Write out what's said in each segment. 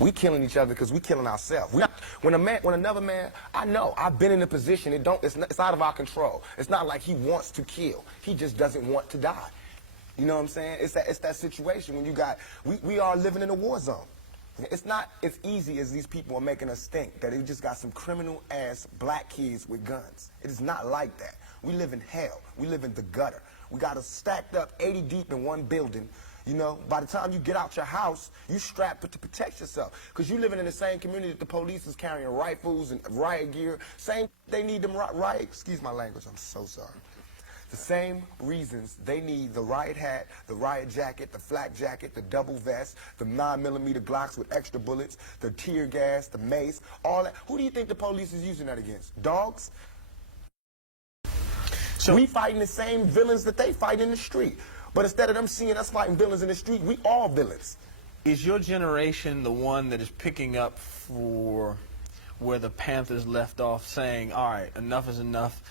We killing each other because we killing ourselves. When another man, I know, I've been in a position, it's out of our control. It's not like he wants to kill. He just doesn't want to die. You know what I'm saying? It's that situation when you got, we are living in a war zone. It's not as easy as these people are making us think, that they just got some criminal-ass black kids with guns. It is not like that. We live in hell. We live in the gutter. We got us stacked up 80 deep in one building. You know, by the time you get out your house, you strapped to protect yourself. Because you living in the same community that the police is carrying rifles and riot gear. They need them riot, excuse my language, I'm so sorry. The same reasons they need the riot hat, the riot jacket, the flak jacket, the double vest, the 9mm Glocks with extra bullets, the tear gas, the mace, all that. Who do you think the police is using that against? Dogs? So we fighting the same villains that they fight in the street. But instead of them seeing us fighting villains in the street, we all villains. Is your generation the one that is picking up for where the Panthers left off, saying, all right, enough is enough?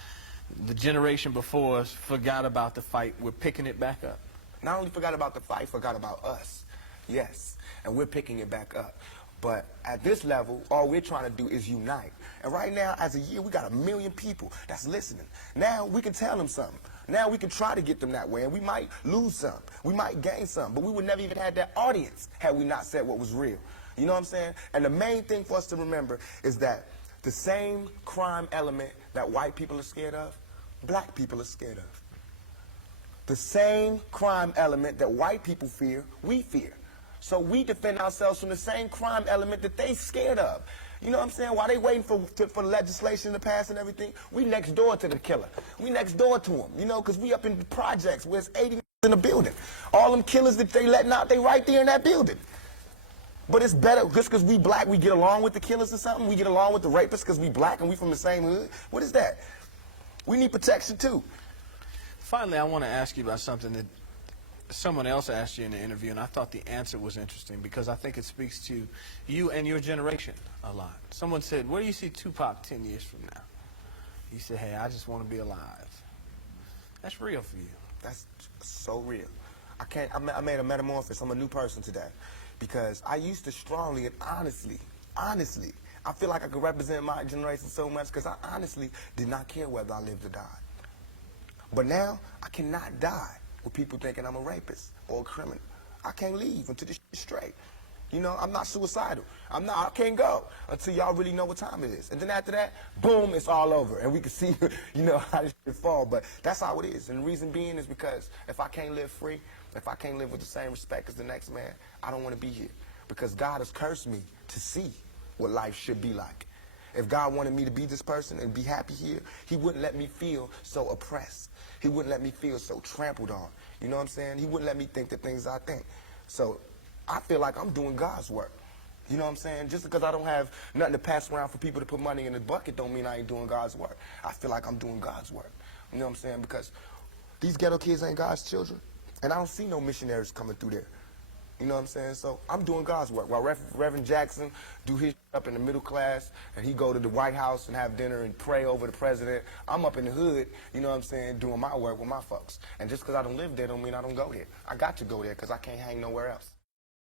The generation before us forgot about the fight. We're picking it back up. Not only forgot about the fight, forgot about us. Yes, and we're picking it back up. But at this level, all we're trying to do is unite. And right now, as a year, we got 1 million people that's listening. Now we can tell them something. Now we can try to get them that way, and we might lose some. We might gain some, but we would never even have that audience had we not said what was real. You know what I'm saying? And the main thing for us to remember is that the same crime element that white people are scared of, black people are scared of. The same crime element that white people fear, we fear. So we defend ourselves from the same crime element that they scared of. You know what I'm saying? While they waiting for legislation to pass and everything, we next door to the killer. We next door to him, you know, because we up in the projects where it's 80 in the building. All them killers that they letting out, they right there in that building. But it's better, just because we black, we get along with the killers or something? We get along with the rapists because we black and we from the same hood? What is that? We need protection too. Finally, I want to ask you about something that someone else asked you in the interview, and I thought the answer was interesting because I think it speaks to you and your generation a lot. Someone said, where do you see Tupac 10 years from now? You said, hey, I just want to be alive. That's real for you. That's so real. I made a metamorphosis. I'm a new person today. Because I used to strongly and honestly, I feel like I could represent my generation so much because I honestly did not care whether I lived or died. But now, I cannot die with people thinking I'm a rapist or a criminal. I can't leave until this shit's straight. You know, I'm not suicidal. I can't go until y'all really know what time it is. And then after that, boom, it's all over. And we can see, you know, how this shit fall. But that's how it is. And the reason being is because if I can't live free, if I can't live with the same respect as the next man, I don't want to be here. Because God has cursed me to see what life should be like. If God wanted me to be this person and be happy here, he wouldn't let me feel so oppressed. He wouldn't let me feel so trampled on. You know what I'm saying? He wouldn't let me think the things I think. So I feel like I'm doing God's work. You know what I'm saying? Just because I don't have nothing to pass around for people to put money in the bucket don't mean I ain't doing God's work. I feel like I'm doing God's work. You know what I'm saying? Because these ghetto kids ain't God's children. And I don't see no missionaries coming through there. You know what I'm saying? So I'm doing God's work. While Reverend Jackson do his up in the middle class, and he go to the White House and have dinner and pray over the president, I'm up in the hood, you know what I'm saying, doing my work with my folks. And just because I don't live there don't mean I don't go there. I got to go there because I can't hang nowhere else.